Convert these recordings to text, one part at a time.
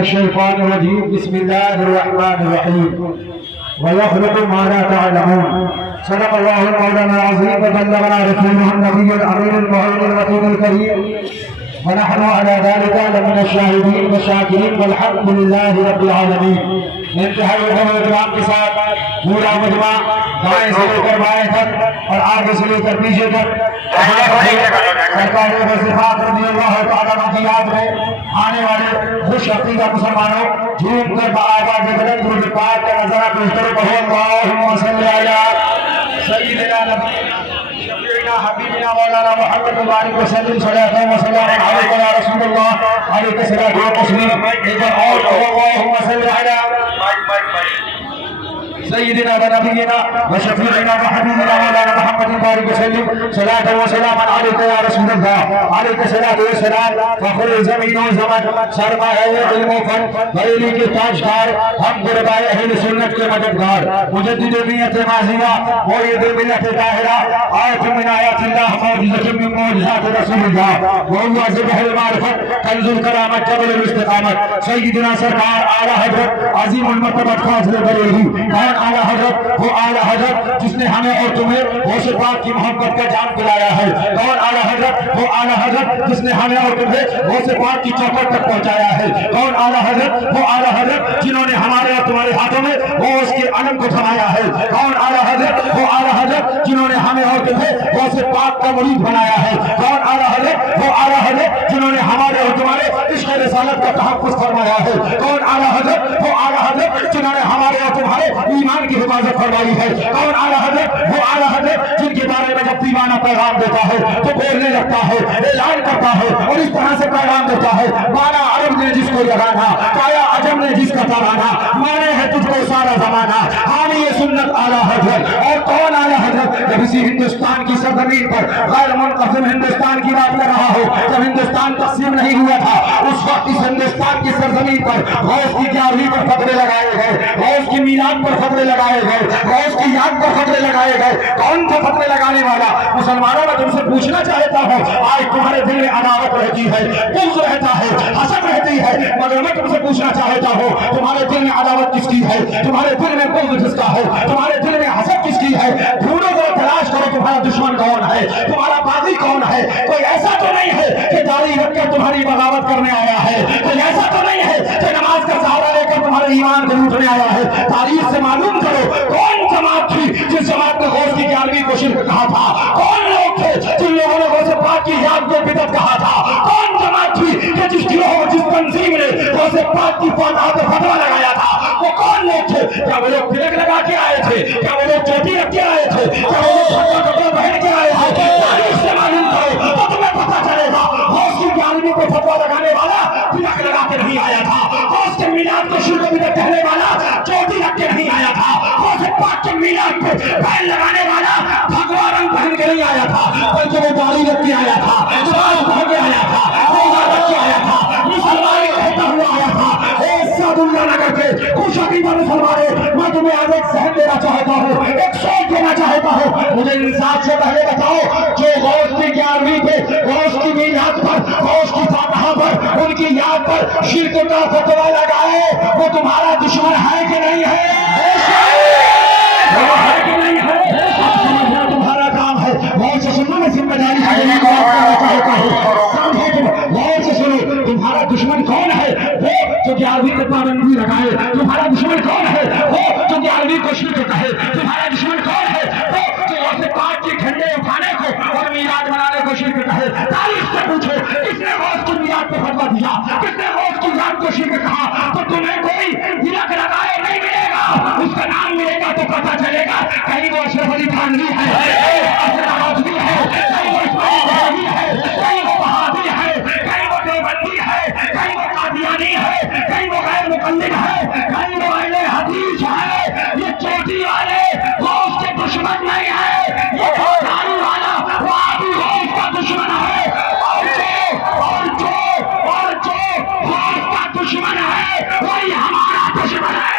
الشيطان الرجيم بسم الله الرحمن الرحيم ويخلق ما لا تعلمون صدق الله مولانا العظيم وبلغنا رسوله النبي الامين المهيمن الرسول الكريم ونحن على ذلك لمن الشاهدين والشاكرين والحمد لله رب العالمین. انتہائی احترام کے ساتھ پورا مجمع دائیں سے لے کر بائیں تک اور آگے سے لے کر پیچھے تک سرکار وصفات رضی اللہ تعالیٰ عنہ کی یاد میں آنے والے خوش عقیدہ مسلمانوں جھوم کر بآواز بلند درود پاک کا نظرہ پیش کرو. اللہم صلی علی سیدنا نبینا شفیعنا حبیبنا مولانا محمد مبارک وسلم صلاۃ و سلام علیک یا رسول اللہ علیک صلاۃ و تسلیم. ایک بار اور اللہم صلی علی سيدنا ونبينا وشفيعنا وحبيبنا مولانا محمد مبارك وسلم صلاة وسلاما عليك يا رسول الله عليك صلاة وسلام فخر زمین و زمن سرمایہ علم و فن بریلی کے تاجدار ہم غربائے اہل سنت کے مددگار مجدد ملت ماضیہ مؤید ملت طاہرہ آیت من آیات اللہ معجزۃ من معجزات رسول اللہ وهو ذبح المعرفت کنز الکرامت جبل الاستقامت سیدنا سرکار اعلی حضرت عظیم المرتبت فاضل بریلی. اعلیٰ حضرت وہ اعلیٰ حضرت جس نے ہمیں اور تمہیں غوث پاک کی محبت کا جام دلایا ہے. اور اعلیٰ حضرت وہ اعلیٰ حضرت جس نے ہمیں اور تمہیں غوث پاک کی چوکھٹ تک پہنچایا ہے. اور اعلیٰ حضرت وہ اعلیٰ حضرت جنہوں نے ہمارے اور تمہارے ہاتھوں میں غوث کے علم کو تھمایا ہے. اور اعلیٰ حضرت وہ اعلیٰ حضرت جنہوں نے ہمیں اور تمہیں غوث پاک کا مرید بنایا ہے. اور اعلیٰ حضرت وہ اعلیٰ حضرت جنہوں نے ہمارے اور تمہارے عشق رسالت کا تحفظ فرمایا ہے. اور اعلیٰ حضرت وہ اعلیٰ حضرت جنہوں نے ہمارے اور تمہارے ایمان کی حفاظت فرمائی ہے. اور اعلیٰ حضرت وہ اعلیٰ حضرت جن کے بارے میں جب دیوانہ پیغام دیتا ہے تو بولنے لگتا ہے, اعلان کرتا ہے اور اس طرح سے پیغام دیتا ہے مانا عرب نے جس کو لگانا کایا عجم نے جس کا ترانا مانے ہے تجھ کو سارا زمانہ حامی سنت اعلیٰ حضرت. اور کون اعلیٰ حضرت؟ جب اسی ہندوستان کی سرزمین پر غیر منقسم ہندوستان کی بات کر رہا ہو, جب ہندوستان تقسیم نہیں ہوا تھا اس وقت اس ہندوستان کی سرزمین پر غوث کی گیارہویں پر فتوے لگائے گئے, غوث کی میلاد پر فتوے لگائے گئے, غوث کی یاد پر فتوے لگائے گئے. کون تھا فتوے لگانے والا؟ مسلمانوں میں تم سے پوچھنا چاہتا ہوں آج تمہارے دل میں عداوت رہتی ہے, بغض رہتا ہے, حسد رہتی ہے, مگر میں تم سے پوچھنا چاہتا ہوں تمہارے دل میں عداوت کس کی ہے, تمہارے دل میں بغض کس کا ہے, تمہارے دل میں حسد کس کی ہے؟ ڈھونڈو ذرا, تلاش کرو تمہارا دشمن کون ہے, تمہارا باغی کون ہے. کوئی ایسا تو نہیں ہے کہ داڑھی رکھ کر تمہاری بغاوت کرنے آیا ہے, کوئی ایسا تو نہیں ہے کہ نماز کا سہارا لے کر تمہارے ایمان کو لوٹنے آیا ہے. تاریخ سے معلوم کرو کون جماعت تھی جس جماعت نے غوث کی گیارہویں کو شرک کہا تھا, کون لوگ تھے جن لوگوں نے غوث پاک کی یاد کو بدعت کہا تھا, کون جماعت تھی کہ جس گروہ جس تنظیم نے غوث پاک کی فتوا پہ فتوا لگایا تھا, وہ کون لوگ تھے؟ کیا وہ لوگ تلک لگا کے آئے تھے, کیا وہ لوگ چوٹی رکھ کے آئے تھے, کیا وہ لوگ پھٹا کپڑا پہن کے آئے تھے؟ تاریخ سے معلوم کرو تو تمہیں پتہ چلے گا غوث کی گیارہویں کو فتوا لگانے والا تلک لگا کے نہیں آیا تھا, غوث کے میلاد کو شرک بدعت کہنے والا چوٹی رکھ کے نہیں آیا تھا, غوث پاک کے میلاد پہ پہن لگانے والا بھگوا رنگ پہن کے نہیں آیا تھا, بلکہ وہ داڑھی رکھ کے آیا تھا, ساز پہن کے آیا تھا, روزہ رکھ کے آیا تھا, مسلمان کہتا ہوا آیا تھا. اے سعد اللہ نگر کے خوش عقیدہ مسلمانوں, میں تمہیں آج ایک ذہن دینا چاہتا ہوں, ایک سوچ دینا چاہتا ہوں. مجھے انصاف سے پہلے بتاؤ جو غوث کی گیارہویں پہ, غوث کی میلاد پر, غوث کی فاتحہ پر, ان کی یاد پر شرک کا فتوا لگائے وہ تمہارا دشمن ہے کہ نہیں ہے؟ تمہارا کام ہے غور سے سننا, میں ذمہ داری سے چاہتا ہوں سمجھے تم, غور سے سنو. تمہارا دشمن کون ہے؟ وہ جو گیارہویں پہ پابندی لگائے. تمہارا دشمن کون ہے؟ وہ جو گیارہویں کو شرک کہے. تمہارا دشمن کون ہے؟ وہ جو غوث پاک کے جھنڈے اٹھانے کو اور میلاد منانے کو شرک کہے. تاریخ سے پوچھو کس نے غوث کی میلاد پہ فتوا دیا, کس نے غوث کی یاد کو شرک کہا؟ تو تمہیں کوئی تلک لگائے نہیں ملے گا, اس کا نام ملے گا تو پتہ چلے گا کہیں وہ اشرف علی تھانوی ہے, کہیں وہ اشرف آدمی ہے, کہیں وہ اسماعیل بہاوی ہے, کہیں وہ بہادی ہے, کہیں وہ دیوبندی ہے, کہیں وہ قادیانی ہے, کہیں وہ غیر مقلد ہے, کہیں وہ اہل حدیث ہے. یہ چوٹی والے غوث کے دشمن نہیں ہے, یہ داڑھی والا وہ آبی غوث کا دشمن ہے. اور جو غوث کا دشمن ہے وہی ہمارا دشمن ہے.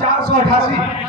488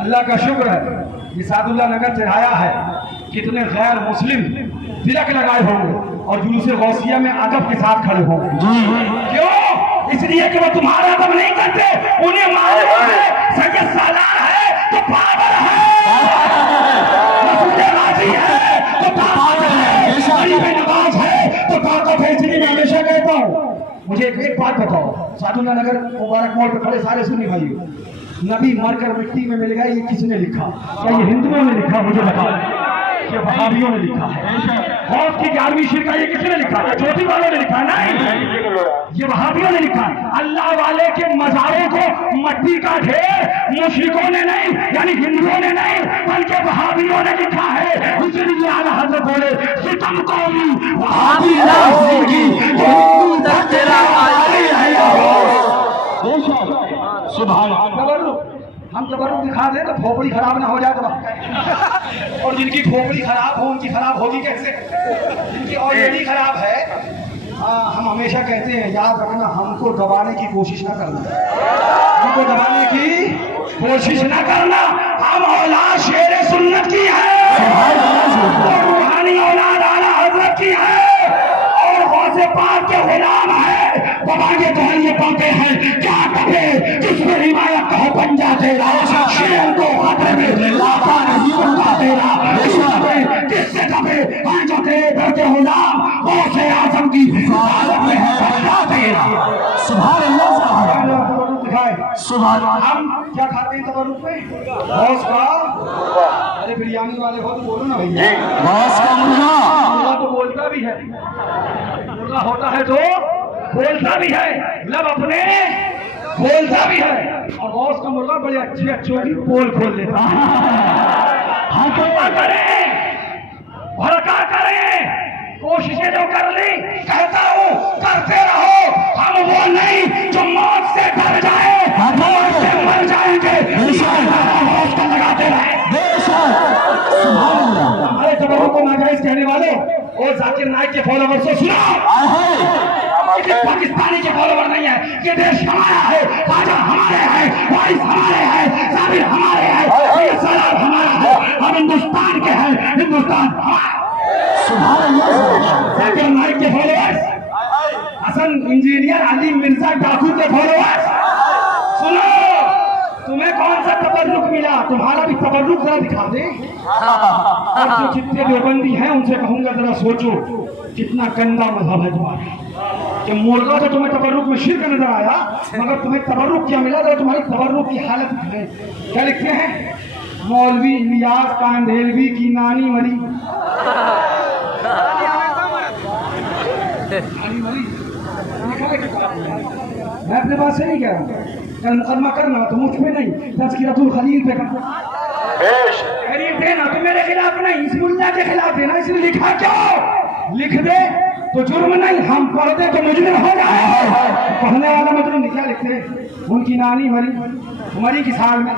اللہ کا شکر ہے یہ سعد اللہ نگر چڑھایا ہے. کتنے غیر مسلم تلک لگائے ہوں گے اور جلوس غوثیہ میں ادب کے ساتھ کھڑے ہوں گے. کیوں؟ اس لیے کہ وہ تمہارا ادب نہیں کرتے. انہیں معلوم ہے سید سالار ہے تو پاگل ہے, رسول راضی ہے تو پاگل ہے, غریب نواز ہے تو طاقت ہے. اس لیے میں ہمیشہ کہتا ہوں, مجھے ایک بات بتاؤ, سعد اللہ نگر مبارک موڑ پہ کھڑے سارے سنی بھائی, نبی مر کر مٹی میں مل گئے, یہ کس نے لکھا؟ کیا یہ ہندوؤں نے لکھا؟ مجھے بتاؤ. یہ وہابیوں نے لکھا ہے. غوث کی 11ویں شرکا یہ کس نے لکھا ہے؟ چوٹی والوں نے لکھا؟ نہیں, یہ وہابیوں نے لکھا ہے. اللہ والے کے مزاروں کو مٹی کا ڈھیر مشرکوں نے نہیں, یعنی ہندوؤں نے نہیں, بلکہ وہابیوں نے لکھا ہے. اس لیے اعلیٰ حضرت بولے ستم قومی وہابی نازی سبحان اللہ. ہم تبرک دکھا دیں تو کھوپڑی خراب نہ ہو جائے تو اور جن کی کھوپڑی خراب ہو ان کی خراب ہوگی کیسے؟ جن کی آلریڈی خراب ہے. ہم ہمیشہ کہتے ہیں یاد رکھنا, ہم کو دبانے کی کوشش نہ کرنا, ہم کو دبانے کی کوشش نہ کرنا. ہم اولاد شیر سنت کی ہے, روحانی اولاد اعلیٰ حضرت کی ہے, اور غوث پاک کے غلام ہے. دبانے تو یہ پاتے ہیں کیا کرے جس میں حمایت کا پنجا تیرا, شیر کو خطرے میں لاتا نہیں ہوتا تیرا, جس سے دبے جو تیرے گھر کے غلام غوث اعظم کی حفاظت میں ہے پنجا تیرا. سبحان اللہ, سبحان اللہ, سبحان اللہ. ہم کیا کھاتے ہیں تبرک میں؟ غوث کا, ارے بریانی والے ہو تو بولو نا بھائی, غوث کا مرغا تو بولتا بھی ہے, مرغا ہوتا ہے تو بولتا بھی ہے, لب اپنے بولتا بھی ہے, اور غوث کا مرغا بڑے اچھے اچھوں کی پول کھول دیتا. ہم تو کریں بھڑکا کریں, کوششیں جو کر لی, کہتا ہوں کرتے رہو. ہم وہ نہیں جو موت سے ڈر جائے, موت سے مر جائیں گے, غوث کا لگاتے رہے. ہمارے تبرک کو ناجائز کہنے والے اور ذاکر نائک کے فالوور سے سنا, پاکستانی کے فالوور نہیں ہے. یہ دیش ہمارا ہے, خواجہ ہمارے ہیں, وارث ہمارے ہیں, ثابت ہمارے ہیں, یہ سالار ہمارا ہے. ہم ہندوستان کے ہیں, ہندوستان ہمارا. سبحان اللہ. ذاکر نائک کے فالوور, حسن انجینئر علی مرزا ڈاکو کے فالوور, سنو, تمہیں کون سا تبرک ملا؟ تمہارا بھی تبرک ذرا دکھا دے. اور جو جتنے دیوبندی ہیں ان سے کہوں گا ذرا سوچو کتنا گندا مذہب ہے تمہارا, کہ مرغا تو تمہیں تبرک میں شرک نظر آیا, مگر تمہیں تبرک کیا ملا؟ تو تمہاری تبرک کی حالت ہے. کیا لکھتے ہیں؟ مولوی الیاس کاندھیلوی کی نانی مری. میں اپنے پاس سے نہیں کہہ رہا, کل مقدمہ کرنا تو مجھ پہ نہیں, تذکرۃ الخلیل پہ کرنا, تحریر دینا تو میرے خلاف نہیں, اس ملا کے خلاف دینا. اس نے لکھا کیوں؟ لکھ دے تو جرم نہیں, ہم پڑھ دے تو مجرم ہو جائے. پڑھنے والا مجرم نہیں. کیا لکھتے ہیں؟ ان کی نانی مری کی سال میں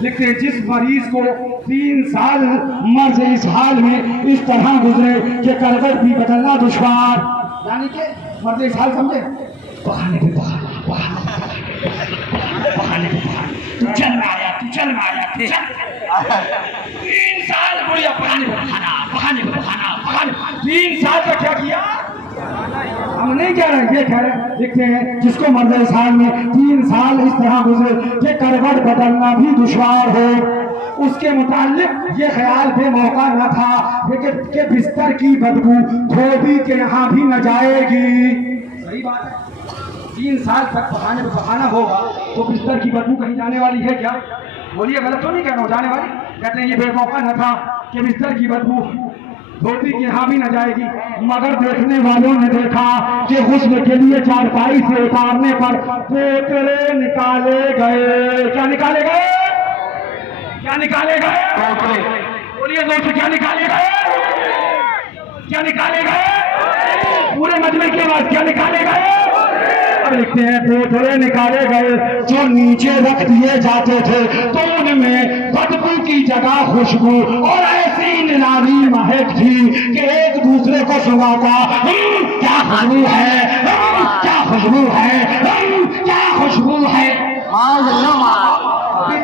لکھتے ہیں جس مریض کو 3 سال مرض اس حال میں اس طرح گزرے کہ کروٹ بھی بدلنا دشوار, یعنی کہ مرض اس حال سمجھے, بخانے پہ بخانا, بخانے پہ بخانا, تو چل میں آیا, تو چل میں آیا, 3 سال بڑھیا بخانے پہ بخانا, بخانے پہ بخانا, بخانے. 3 سال کا کیا کیا؟ ہم نہیں کہہ رہے, یہ کہہ رہے لکھتے ہیں جس کو مرض اس حال میں 3 سال اس طرح گزرے کہ کروٹ بدلنا بھی دشوار ہو, اس کے متعلق یہ خیال بے موقع نہ تھا کہ بستر کی بدبو دھوبی کے یہاں بھی نہ جائے گی. صحیح بات ہے, 3 سال تک بخانے پہ بخانا ہوگا تو بستر کی بدبو کہیں جانے والی ہے کیا؟ بولیے, غلط تو نہیں کہہ رہا ہوں, جانے والی. کہتے ہیں یہ بے موقع نہ تھا کہ بستر کی بدبو دھوبی کے یہاں بھی نہ جائے گی, مگر دیکھنے والوں نے دیکھا کہ غسل کے لیے چارپائی سے اتارنے پر پوترے نکالے گئے. کیا نکالے گئے؟ کیا نکالے گئے؟ بولیے دوستو, کیا نکالے گئے؟ کیا نکالے گئے؟ پورے مجمع کی آواز, کیا نکالے گئے؟ اب لکھتے ہیں پوترے نکالے گئے جو نیچے رکھ دیے جاتے تھے, تو ان میں بدبو کی جگہ خوشبو اور ایسی نرالی مہک تھی کہ ایک دوسرے کو سناتا, کیا خوشبو ہے, کیا خوشبو ہے, کیا خوشبو ہے. ابھی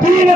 3